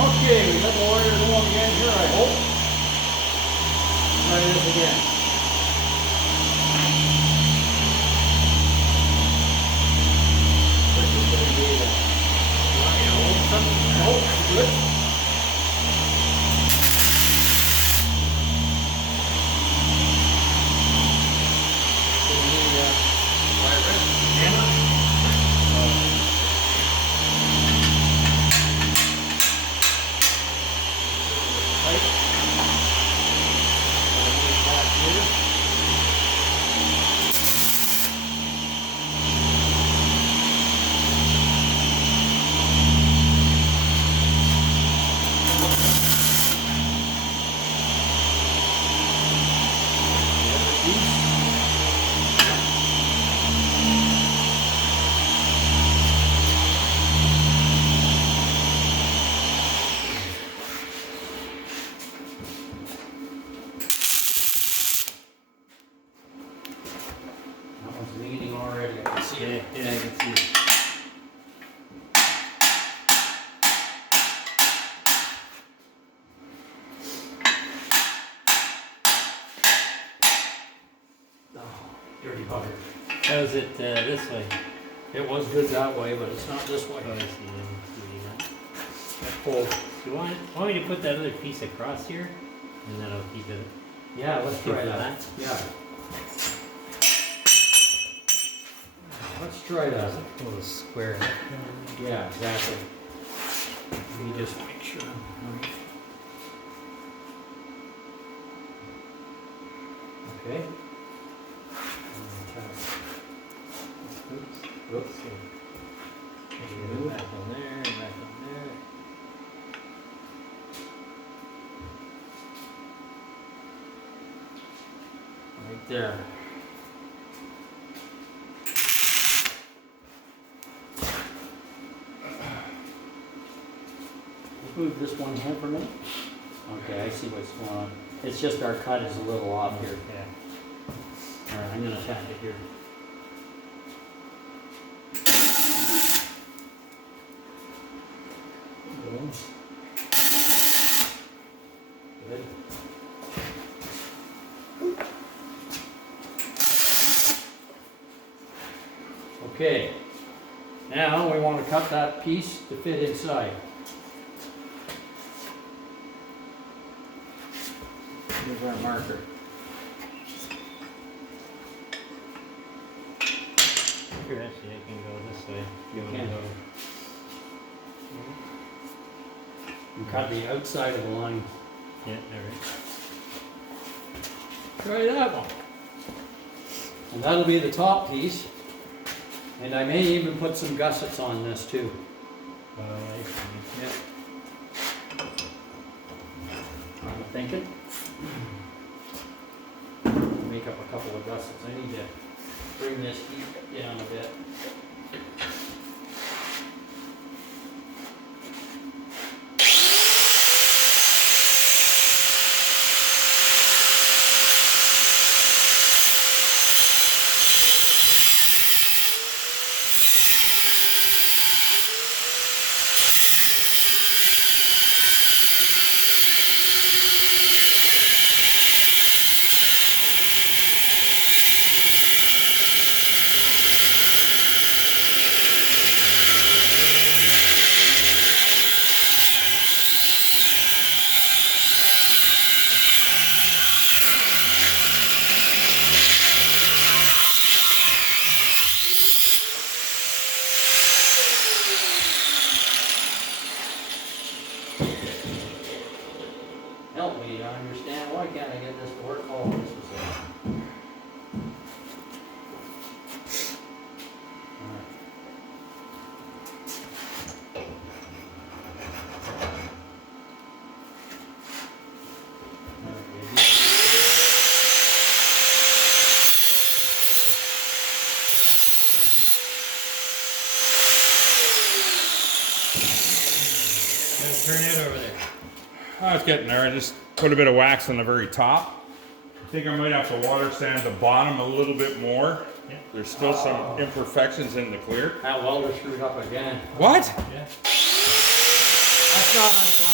Okay, we got the wire going again here, I hope. Try this again. This is going to be the... Oh, good. Leaning already, I can see it. Yeah, I can see it. Oh, dirty bugger. How's it this way? It was good that way, but it's not this way. Oh, I see. I see That pole. that. Do you want me to put that other piece across here? And then I'll keep it. Yeah, let's try Keep that. Yeah. Let's try that. A little square. Yeah, exactly. Let me just make sure. Okay. Oops. Oops. Back on there, back on there. Right there. Move this one here for me. Okay, I see what's going on. It's just our cut is a little off here. Yeah. All right, I'm gonna tap it here. Boom. Good. Okay. Now we want to cut that piece to fit inside. Here's our marker. Here, actually, I can go this way. You wanna can. go? You cut the outside of the line. Yeah, alright. Try that one. And that'll be the top piece. And I may even put some gussets on this too. I see. Yeah. I'm thinking. Make up a couple of gussets. I need to bring this heat down a bit. Help me to understand, why can't I get this to work? Oh, this is it. Alright. Turn it over there. I was getting there. I just put a bit of wax on the very top. I think I might have to water sand the bottom a little bit more. Yeah. There's still some imperfections in the clear. That welder screwed up again. What? Yeah. That's not uncommon.